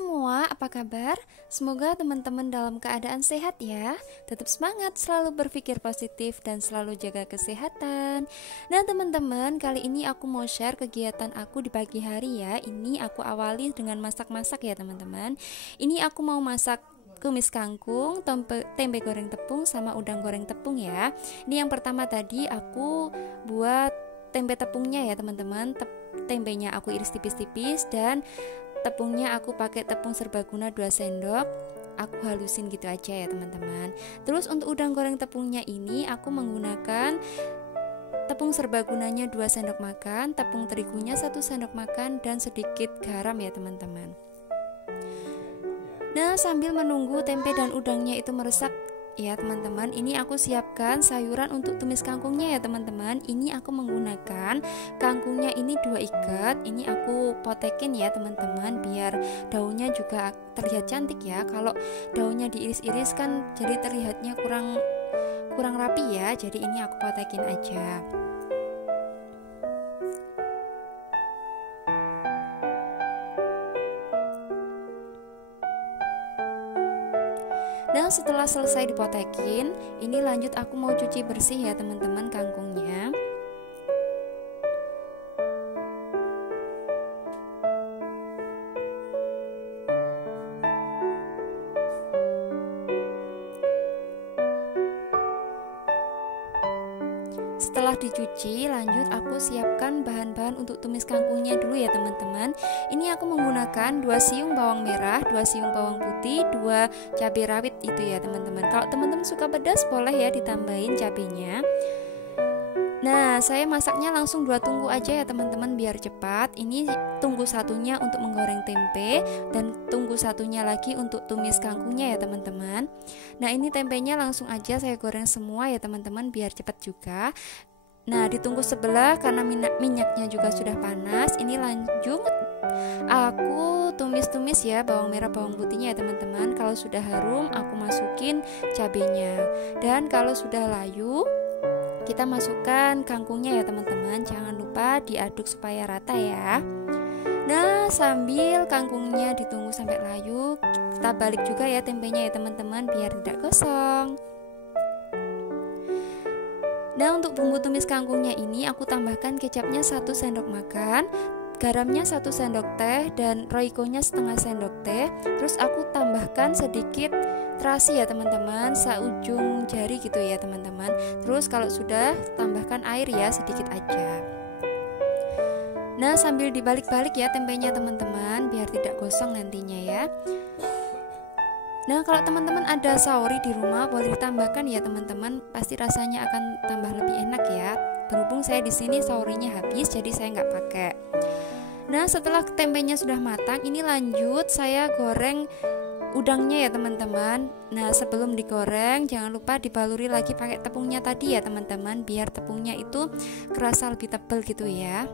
semua, apa kabar? Semoga teman-teman dalam keadaan sehat ya. Tetap semangat, selalu berpikir positif dan selalu jaga kesehatan. Nah teman-teman, kali ini aku mau share kegiatan aku di pagi hari ya. Ini aku awali dengan masak-masak ya teman-teman. Ini aku mau masak kumis kangkung, tempe goreng tepung, sama udang goreng tepung ya. Ini yang pertama tadi aku buat tempe tepungnya ya teman-teman. Tempenya aku iris tipis-tipis dan tepungnya aku pakai tepung serbaguna 2 sendok. Aku halusin gitu aja ya teman-teman. Terus untuk udang goreng tepungnya ini aku menggunakan tepung serbagunanya 2 sendok makan, tepung terigunya 1 sendok makan, dan sedikit garam ya teman-teman. Nah, sambil menunggu tempe dan udangnya itu meresap ya teman-teman, ini aku siapkan sayuran untuk tumis kangkungnya ya teman-teman. Ini aku menggunakan kangkungnya ini 2 ikat. Ini aku potekin ya teman-teman, biar daunnya juga terlihat cantik ya. Kalau daunnya diiris-iris kan jadi terlihatnya kurang rapi ya. Jadi ini aku potekin aja. Dan setelah selesai dipotekin, ini lanjut aku mau cuci bersih ya teman-teman kangkungnya. Setelah dicuci, lanjut aku siapkan bahan-bahan untuk tumis kangkungnya dulu ya teman-teman. Ini aku menggunakan 2 siung bawang merah, 2 siung bawang putih, 2 cabai rawit itu ya teman-teman. Kalau teman-teman suka pedas boleh ya ditambahin cabenya. Nah, saya masaknya langsung 2 tungku aja ya teman-teman biar cepat. Ini tungku satunya untuk menggoreng tempe dan tungku satunya lagi untuk tumis kangkungnya ya teman-teman. Nah, ini tempenya langsung aja saya goreng semua ya teman-teman biar cepat juga. Nah, di tungku sebelah karena minyaknya juga sudah panas. Ini lanjut aku tumis-tumis ya bawang merah bawang putihnya ya teman-teman. Kalau sudah harum aku masukin cabenya. Dan kalau sudah layu kita masukkan kangkungnya ya teman-teman. Jangan lupa diaduk supaya rata ya. Nah, sambil kangkungnya ditunggu sampai layu, kita balik juga ya tempenya ya teman-teman biar tidak gosong. Nah, untuk bumbu tumis kangkungnya ini aku tambahkan kecapnya 1 sendok makan, garamnya 1 sendok teh, dan roikonya setengah sendok teh. Terus aku tambahkan sedikit terasi ya teman-teman, seujung jari gitu ya teman-teman. Terus kalau sudah tambahkan air ya sedikit aja. Nah, sambil dibalik-balik ya tempenya teman-teman biar tidak gosong nantinya ya. Nah, kalau teman-teman ada saori di rumah boleh ditambahkan ya teman-teman, pasti rasanya akan tambah lebih enak ya. Berhubung saya di sini saorinya habis, jadi saya nggak pakai. Nah, setelah tempenya sudah matang, ini lanjut saya goreng udangnya ya teman-teman. Nah, sebelum digoreng jangan lupa dibaluri lagi pakai tepungnya tadi ya teman-teman, biar tepungnya itu kerasa lebih tebal gitu ya.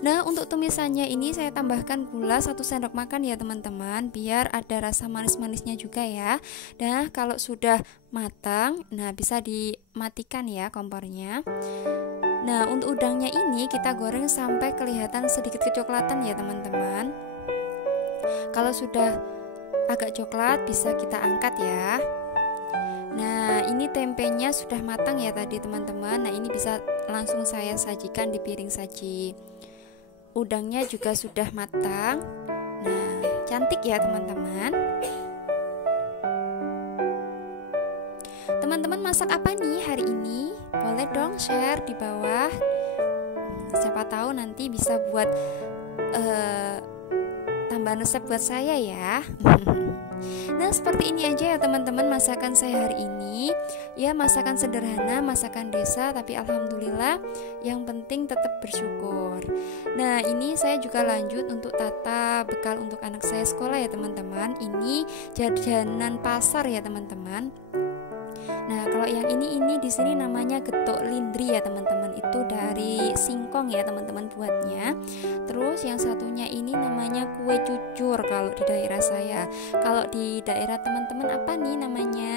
Nah, untuk tumisannya ini saya tambahkan gula 1 sendok makan ya teman-teman, biar ada rasa manis-manisnya juga ya. Nah, kalau sudah matang, nah bisa dimatikan ya kompornya. Nah, untuk udangnya ini kita goreng sampai kelihatan sedikit kecoklatan ya teman-teman. Kalau sudah agak coklat bisa kita angkat ya. Nah, ini tempenya sudah matang ya tadi teman-teman. Nah, ini bisa langsung saya sajikan di piring saji. Udangnya juga sudah matang. Nah, cantik ya teman-teman. Teman-teman masak apa nih hari ini? Boleh dong share di bawah. Siapa tahu nanti bisa buat tambahan resep buat saya ya. Nah, seperti ini aja ya teman-teman masakan saya hari ini. Ya, masakan sederhana, masakan desa, tapi alhamdulillah yang penting tetap bersyukur. Nah, ini saya juga lanjut untuk tata bekal untuk anak saya sekolah ya teman-teman. Ini jajanan pasar ya teman-teman. Nah, kalau yang ini di sini namanya getuk lindri ya teman-teman. Itu dari singkong ya teman-teman buatnya. Terus yang satunya ini namanya kue cucur kalau di daerah saya. Kalau di daerah teman-teman apa nih namanya?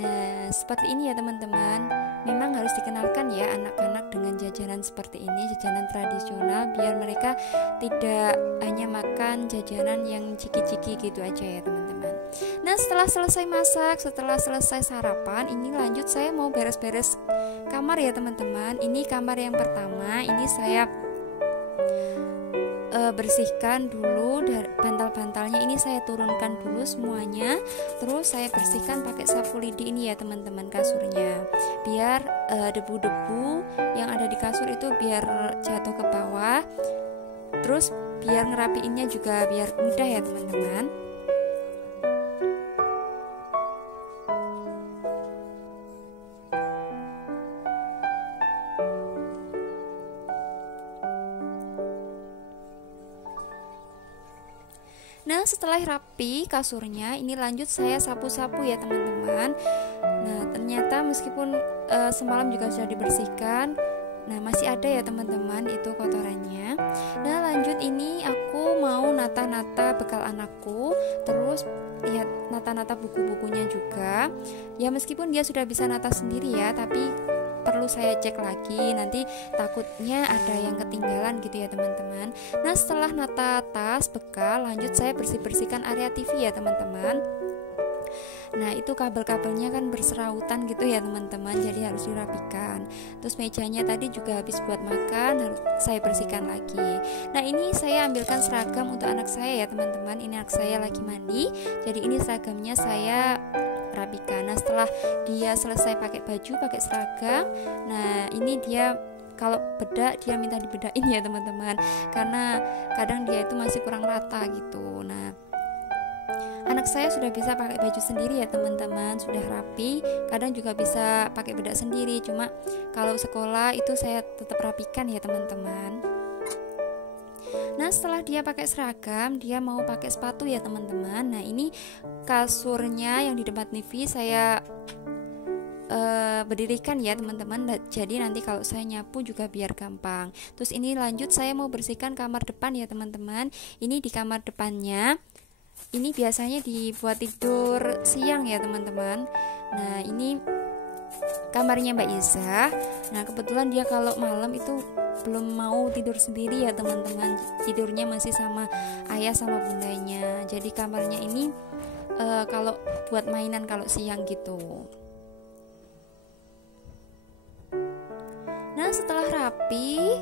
Nah, seperti ini ya teman-teman. Memang harus dikenalkan ya anak-anak dengan jajanan seperti ini, jajanan tradisional, biar mereka tidak hanya makan jajanan yang ciki-ciki gitu aja ya teman-teman. Nah, setelah selesai masak, setelah selesai sarapan, ini lanjut saya mau beres-beres kamar ya teman-teman. Ini kamar yang pertama, ini saya bersihkan dulu dari bantal-bantalnya, ini saya turunkan dulu semuanya. Terus saya bersihkan pakai sapu lidi ini ya teman-teman kasurnya, biar debu-debu yang ada di kasur itu biar jatuh ke bawah. Terus biar ngerapiinnya juga biar mudah ya teman-teman. Nah, setelah rapi kasurnya, ini lanjut saya sapu-sapu ya teman-teman. Nah, ternyata meskipun semalam juga sudah dibersihkan, nah masih ada ya teman-teman itu kotorannya. Nah, lanjut ini aku mau nata-nata bekal anakku, terus lihat nata-nata buku-bukunya juga. Ya meskipun dia sudah bisa nata sendiri ya, tapi perlu saya cek lagi, nanti takutnya ada yang ketinggalan gitu ya teman-teman. Nah, setelah nata tas bekal, lanjut saya bersih-bersihkan area TV ya teman-teman. Nah, itu kabel-kabelnya kan berserautan gitu ya teman-teman, jadi harus dirapikan. Terus mejanya tadi juga habis buat makan, harus saya bersihkan lagi. Nah, ini saya ambilkan seragam untuk anak saya ya teman-teman. Ini anak saya lagi mandi, jadi ini seragamnya saya rapikan. Nah, setelah dia selesai pakai baju, pakai seragam, nah ini dia kalau bedak dia minta dibedain ya teman-teman, karena kadang dia itu masih kurang rata gitu. Nah, anak saya sudah bisa pakai baju sendiri ya teman-teman, sudah rapi, kadang juga bisa pakai bedak sendiri. Cuma kalau sekolah itu saya tetap rapikan ya teman-teman. Nah, setelah dia pakai seragam, dia mau pakai sepatu ya teman-teman. Nah, ini kasurnya yang di depan TV saya berdirikan ya teman-teman. Jadi nanti kalau saya nyapu juga biar gampang. Terus ini lanjut saya mau bersihkan kamar depan ya teman-teman. Ini di kamar depannya, ini biasanya dibuat tidur siang ya teman-teman. Nah, ini kamarnya Mbak Iza. Nah, kebetulan dia kalau malam itu belum mau tidur sendiri ya teman-teman, tidurnya masih sama ayah sama bundanya. Jadi kamarnya ini kalau buat mainan kalau siang gitu. Nah, setelah rapi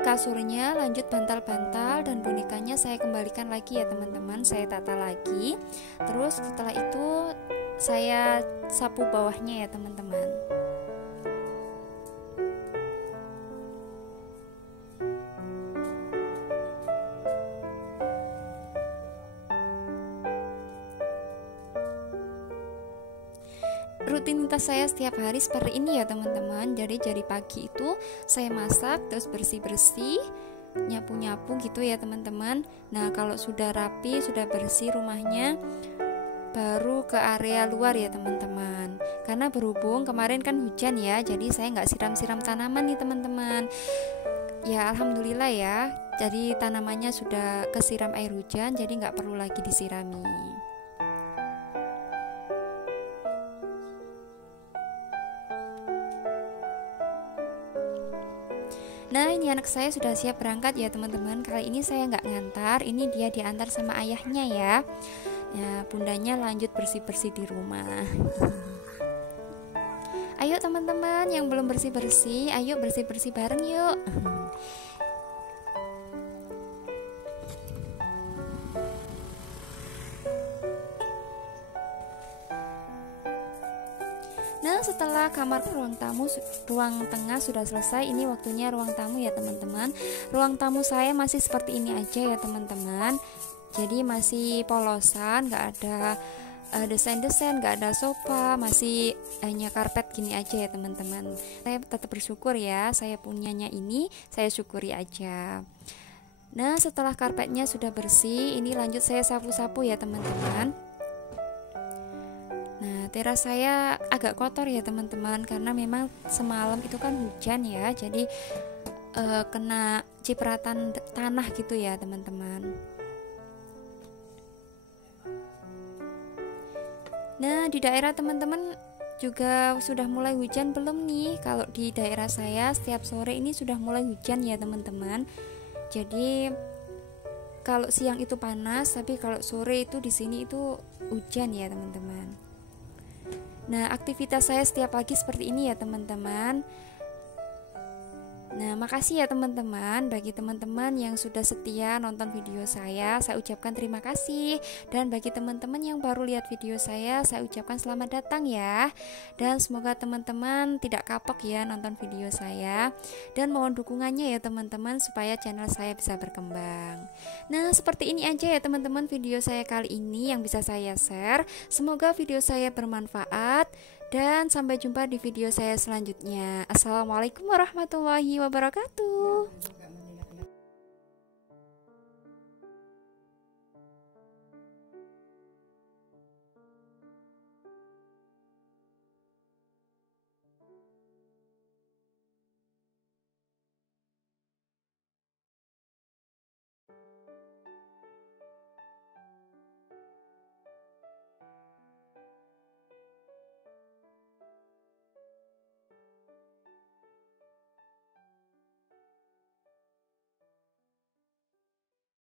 kasurnya, lanjut bantal-bantal dan bonekanya saya kembalikan lagi ya teman-teman, saya tata lagi. Terus setelah itu saya sapu bawahnya ya teman-teman. Rutinitas saya setiap hari seperti ini ya teman-teman. Jadi dari pagi itu saya masak, terus bersih-bersih, nyapu-nyapu gitu ya teman-teman. Nah, kalau sudah rapi, sudah bersih rumahnya, baru ke area luar ya teman-teman. Karena berhubung kemarin kan hujan ya, jadi saya nggak siram-siram tanaman nih teman-teman. Ya alhamdulillah ya, jadi tanamannya sudah kesiram air hujan, jadi nggak perlu lagi disirami. Nah, ini anak saya sudah siap berangkat ya teman-teman. Kali ini saya nggak ngantar, ini dia diantar sama ayahnya ya. Ya, bundanya lanjut bersih-bersih di rumah. Ayo teman-teman yang belum bersih-bersih, ayo bersih-bersih bareng yuk. Nah, setelah kamar ruang tamu, ruang tengah sudah selesai, ini waktunya ruang tamu ya teman-teman. Ruang tamu saya masih seperti ini aja ya teman-teman. Jadi masih polosan, nggak ada desain-desain, nggak ada sofa, masih hanya karpet gini aja ya teman-teman. Saya tetap bersyukur ya, saya punyanya ini, saya syukuri aja. Nah, setelah karpetnya sudah bersih, ini lanjut saya sapu-sapu ya teman-teman. Nah, teras saya agak kotor ya teman-teman, karena memang semalam itu kan hujan ya, jadi kena cipratan tanah gitu ya teman-teman. Nah, di daerah teman-teman juga sudah mulai hujan belum nih? Kalau di daerah saya setiap sore ini sudah mulai hujan ya teman-teman. Jadi kalau siang itu panas, tapi kalau sore itu di sini itu hujan ya teman-teman. Nah, aktivitas saya setiap pagi seperti ini ya teman-teman. Nah, makasih ya teman-teman. Bagi teman-teman yang sudah setia nonton video saya ucapkan terima kasih. Dan bagi teman-teman yang baru lihat video saya ucapkan selamat datang ya. Dan semoga teman-teman tidak kapok ya nonton video saya. Dan mohon dukungannya ya teman-teman supaya channel saya bisa berkembang. Nah, seperti ini aja ya teman-teman video saya kali ini yang bisa saya share. Semoga video saya bermanfaat. Dan sampai jumpa di video saya selanjutnya. Assalamualaikum warahmatullahi wabarakatuh.